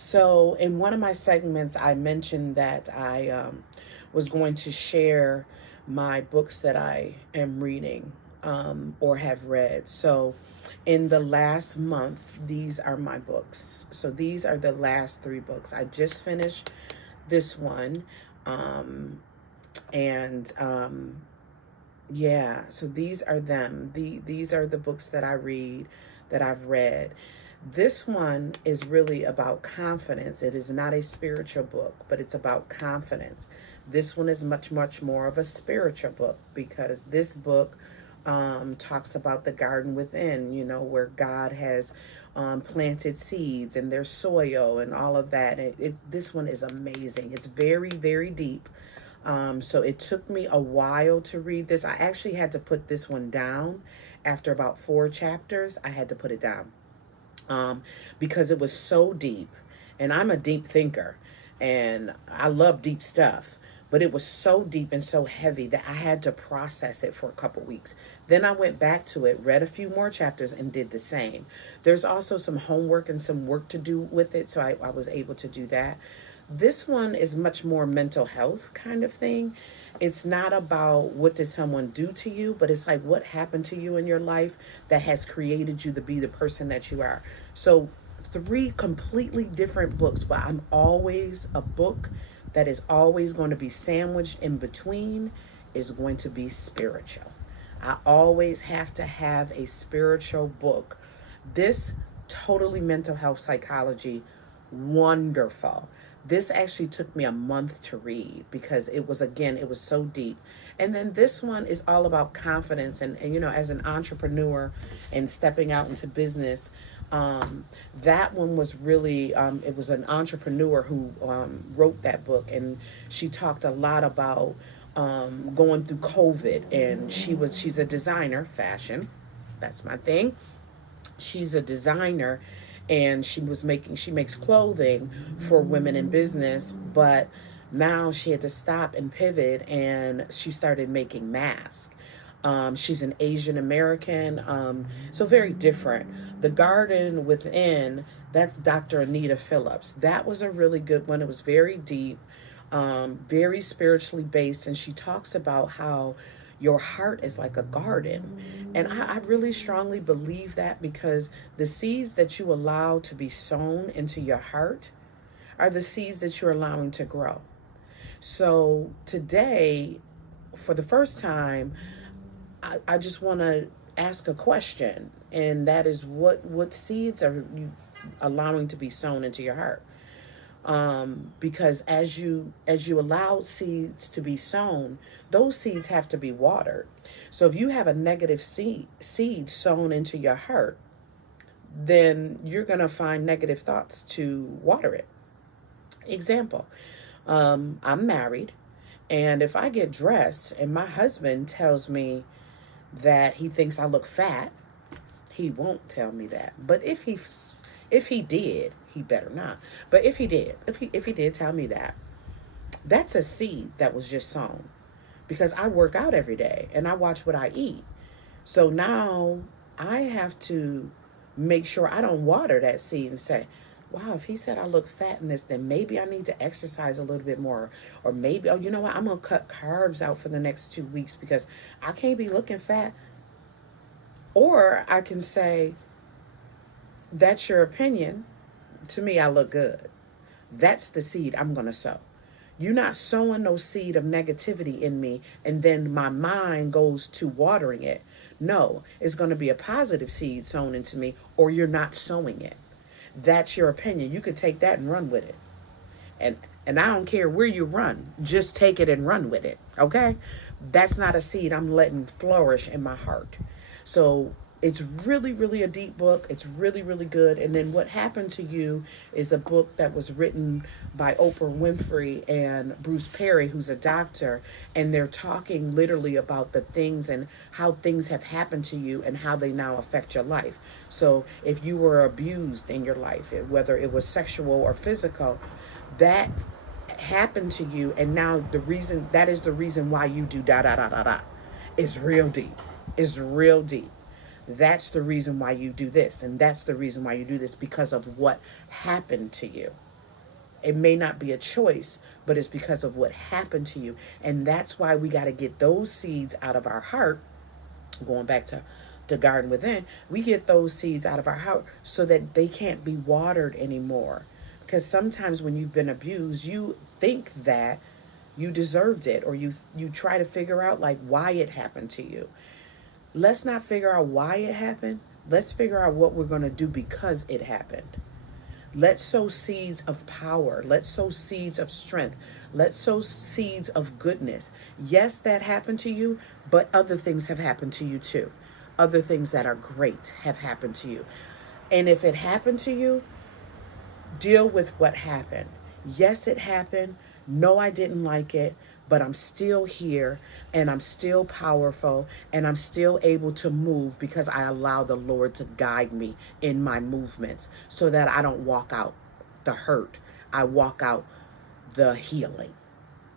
So, in one of my segments, I mentioned that I was going to share my books that I am reading or have read. So, in the last month, these are my books. So, these are the last three books. I just finished this one. Um, and Yeah, so these are them. These are the books that I read, that I've read. This one is really about confidence. It is not a spiritual book, but it's about confidence. This one is much, much more of a spiritual book because this book talks about the garden within, where God has planted seeds and there's soil and all of that. This one is amazing. It's very, very deep. So it took me a while to read this. I actually had to put this one down after about 4 chapters. I had to put it down because it was so deep. And I'm a deep thinker and I love deep stuff. But it was so deep and so heavy that I had to process it for a couple weeks. Then I went back to it, read a few more chapters, and did the same. There's also some homework and some work to do with it, so I was able to do that. This one is much more mental health kind of thing. It's not about what did someone do to you, but it's like what happened to you in your life that has created you to be the person that you are. So, three completely different books, but I'm always a book that is always going to be sandwiched in between is going to be spiritual. I always have to have a spiritual book. This totally mental health psychology, wonderful. This actually took me a month to read because it was, again, it was so deep. And then this one is all about confidence and as an entrepreneur and stepping out into business. That one was really, it was an entrepreneur who wrote that book, and she talked a lot about going through COVID, and she's a designer, fashion, that's my thing. She's a designer, and she makes clothing for women in business, but now she had to stop and pivot, and she started making masks. She's an Asian American, so very different. The Garden Within, that's Dr. Anita Phillips. That was a really good one. It was very deep, very spiritually based, and she talks about how your heart is like a garden. And I really strongly believe that because the seeds that you allow to be sown into your heart are the seeds that you're allowing to grow. So today, for the first time, I just want to ask a question, and that is what seeds are you allowing to be sown into your heart? Because as you allow seeds to be sown, those seeds have to be watered. So if you have a negative seed sown into your heart, then you're going to find negative thoughts to water it. Example, I'm married, and if I get dressed and my husband tells me that he thinks I look fat, he won't tell me that. But if he did, he better not. But if he did tell me that, that's a seed that was just sown. Because I work out every day and I watch what I eat. So now I have to make sure I don't water that seed and say, wow, if he said I look fat in this, then maybe I need to exercise a little bit more. Or maybe, oh, you know what? I'm going to cut carbs out for the next 2 weeks because I can't be looking fat. Or I can say, that's your opinion. To me, I look good. That's the seed I'm going to sow. You're not sowing no seed of negativity in me and then my mind goes to watering it. No, it's going to be a positive seed sown into me, or you're not sowing it. That's your opinion. You could take that and run with it. And I don't care where you run. Just take it and run with it. Okay? That's not a seed I'm letting flourish in my heart. So it's really, really a deep book. It's really, really good. And then What Happened to You is a book that was written by Oprah Winfrey and Bruce Perry, who's a doctor. And they're talking literally about the things and how things have happened to you and how they now affect your life. So if you were abused in your life, whether it was sexual or physical, that happened to you. And now that is the reason why you do da da da da da. It's real deep. It's real deep. That's the reason why you do this. And that's the reason why you do this, because of what happened to you. It may not be a choice, but it's because of what happened to you. And that's why we got to get those seeds out of our heart. Going back to the garden within, we get those seeds out of our heart so that they can't be watered anymore. Because sometimes when you've been abused, you think that you deserved it, or you try to figure out like why it happened to you. Let's not figure out why it happened. Let's figure out what we're going to do because it happened. Let's sow seeds of power. Let's sow seeds of strength. Let's sow seeds of goodness. Yes, that happened to you, but other things have happened to you too. Other things that are great have happened to you. And if it happened to you, deal with what happened. Yes, it happened. No, I didn't like it, but I'm still here and I'm still powerful and I'm still able to move because I allow the Lord to guide me in my movements so that I don't walk out the hurt. I walk out the healing.